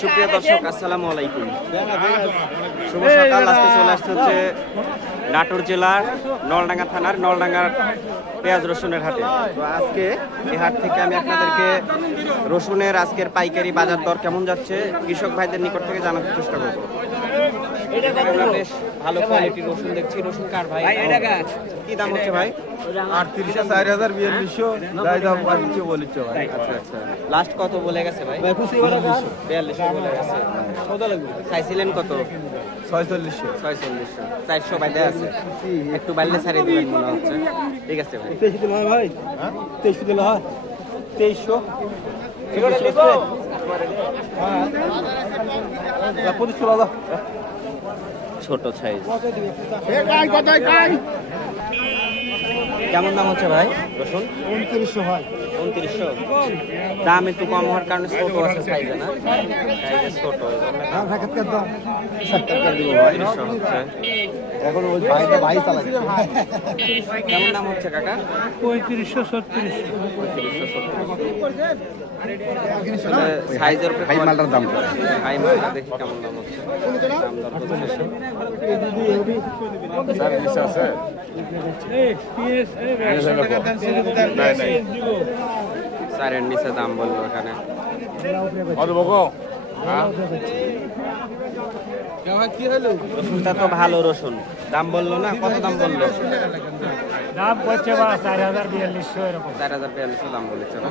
সুপ্রিয় দর্শক আসসালামু আলাইকুম। শুভ সকাল। আজকে চলে আসছে হচ্ছে নাটোর জেলার নলডাঙ্গা থানার নলডাঙ্গার পেঁয়াজ রসুনের হাটে। তো আজকে এই হাট থেকে আমি আপনাদেরকে রসুনের আজকের পাইকারি বাজার দর কেমন যাচ্ছে কৃষক ভাইদের নিকট থেকে জানাতে চেষ্টা করব। বেশ ভালো কোয়ালিটির রসুন দেখছি রসুন কার ভাই? কি দাম হচ্ছে ভাই? আটত্রিশশো চার হাজার বিয়াল্লিশশো যাই দাম পাচ্ছি বলিচ্ছ ভাই। আচ্ছা আচ্ছা। লাস্ট কত বলে গেছে ভাই? বিয়াল্লিশশো বলে গেছে। চাইছিলেন কত? ছয়চল্লিশশো। ছয়চল্লিশশো। চারশো বাইরে আছে। একটু বাড়লে ছাড়িয়ে দিবেন মনে হচ্ছে। ঠিক আছে ভাই। তেইশ দিন হয়। ভাই তেইশ দিন হয়। তেইশশো। ছোট সাইজ। কেমন দাম হচ্ছে ভাই? রসুন উনত্রিশশো হয়। উনত্রিশশো। দাম একটু কম হওয়ার কারণে ছোট আছে সাইজে না। সাইজে ছোট এখন ওই ভাইটা ভাই চালাচ্ছে কেমন দাম হচ্ছে কাকা? পঁয়ত্রিশশো ছত্রিশশো। পঁয়ত্রিশশো সাইজের উপরে হাই মালটার দাম। হাই মালটা দেখি কেমন দাম হচ্ছে। দাম দর বলতেছে আছে চারের নিচে দাম বলল এখানে রসুনটা তো ভালো রসুন। দাম বলল না? কত দাম বলল? দাম করছে বা চার হাজার বিয়াল্লিশশো এরকম। চার হাজার বিয়াল্লিশশো দাম বলেছে না?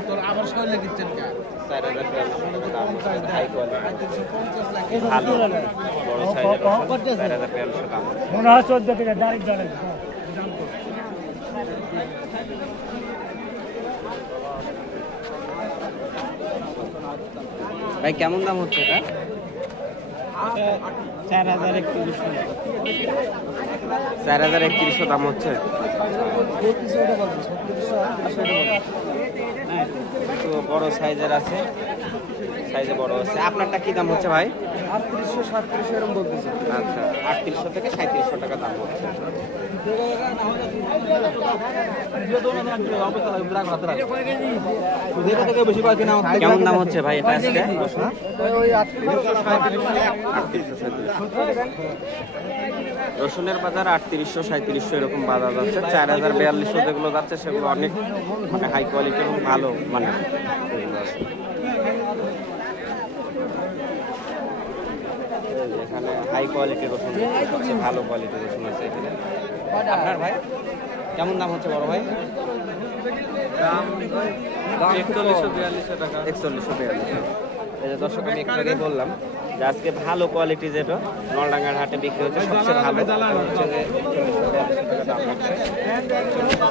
চার হাজার বিয়াল্লিশশো দাম হাই কোয়ালিটি ভালো। বড় সাইজের চার হাজার বিয়াল্লিশশো দাম মনে হয় চোদ্দ থেকে ডাইরেক্ট ভাই কেমন দাম হচ্ছে এটা? চার হাজার একত্রিশশো চার হাজার একত্রিশশো দাম হচ্ছে? তো বড় সাইজের আছে। সাইজে বড় আছে। আপনারটা কি দাম হচ্ছে ভাই? আটত্রিশশো সাতত্রিশশো এরকম বলতেছে। আচ্ছা আটত্রিশশো থেকে সাঁত্রিশশো টাকা দাম হচ্ছে। কেমন দাম হচ্ছে ভাই এটা আজকে? রসুনের বাজার আটত্রিশশো সাঁত্রিশশো এরকম বাজার যাচ্ছে। চার হাজার বিয়াল্লিশশো যেগুলো যাচ্ছে সেগুলো অনেক মানে হাই কোয়ালিটি এবং ভালো মানে। এখানে হাই কোয়ালিটির রসুন সবচেয়ে ভালো কোয়ালিটির রসুন আছে এখানে। আপনার ভাই? কেমন দাম হচ্ছে বড় ভাই? একচল্লিশশো বিয়াল্লিশশো টাকা। একচল্লিশশো এই যে দর্শক আমি একটু আগেই বললাম যে আজকে ভালো কোয়ালিটি যেটা নলডাঙ্গার হাটে বিক্রি হচ্ছে সবচেয়ে ভালো। হচ্ছে যে দাম হচ্ছে 41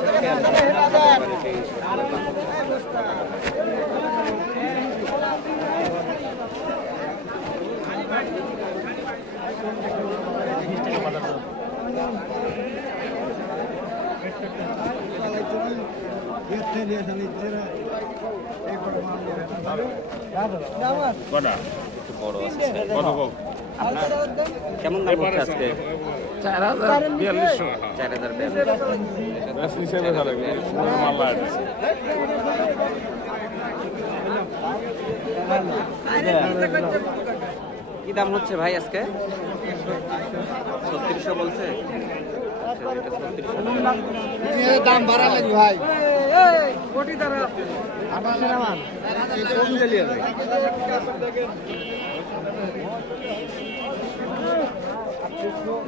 টাকা দাম হচ্ছে। একটু বড় আছে আপনার কেমন দাম আজকে চার হাজার বিয়াল্লিশশো চার হাজার বিয়াল্লিশ কি দাম হচ্ছে ভাই আজকে ছত্রিশশো বলছে এটা 3600 টাকা। দাম বাড়ালেন ভাই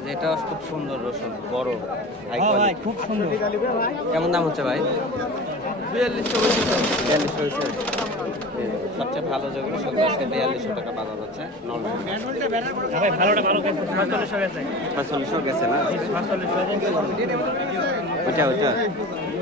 যেটা খুব সুন্দর রসুন বড় হ্যাঁ ভাই খুব সুন্দর। কেমন দাম হচ্ছে ভাই? বিয়াল্লিশশো বিয়াল্লিশশো সবচেয়ে ভালো যেগুলো সেগুলো আজকে বিয়াল্লিশশো টাকা বাজার হচ্ছে নর্মাল। হ্যাঁ গেছে। না? ওইটা ওইটা।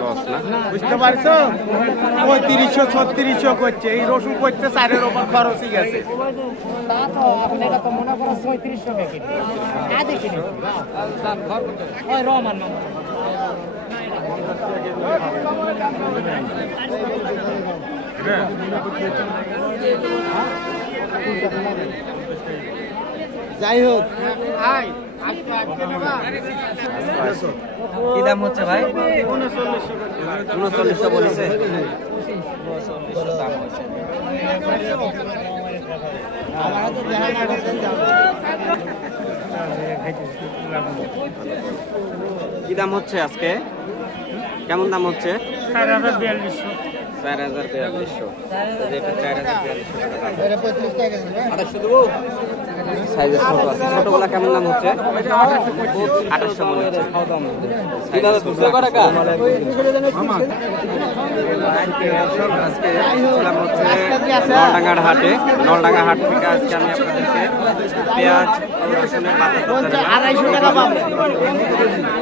লস না? বুঝতে পারছ? পঁয়ত্রিশশো ছত্রিশশো করছে। এই রসুন করতে চারের ওপর খরচই গেছে। মনে রহমান যাই হোক। কি দাম হচ্ছে ভাই? উনচল্লিশশো বলেছে। কি দাম হচ্ছে আজকে? কেমন দাম হচ্ছে? চার হাজার বিয়াল্লিশশো। চার হাজার বিয়াল্লিশশো। চার হাজার বিয়াল্লিশশো টাকা ছোট আছে। ছোটগুলা কেমন দাম হচ্ছে? আঠাশশো মনে হচ্ছে। নলডাঙ্গার হাটে নলডাঙ্গা হাট থেকে আজকে আমি আপনাদেরকে পেঁয়াজ রসুনের আড়াইশো টাকা পাবো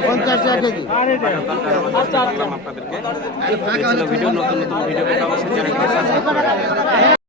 পঞ্চাশ টাকা আপনাদেরকে ভিডিও। নতুন নতুন ভিডিও পেতে অবশ্যই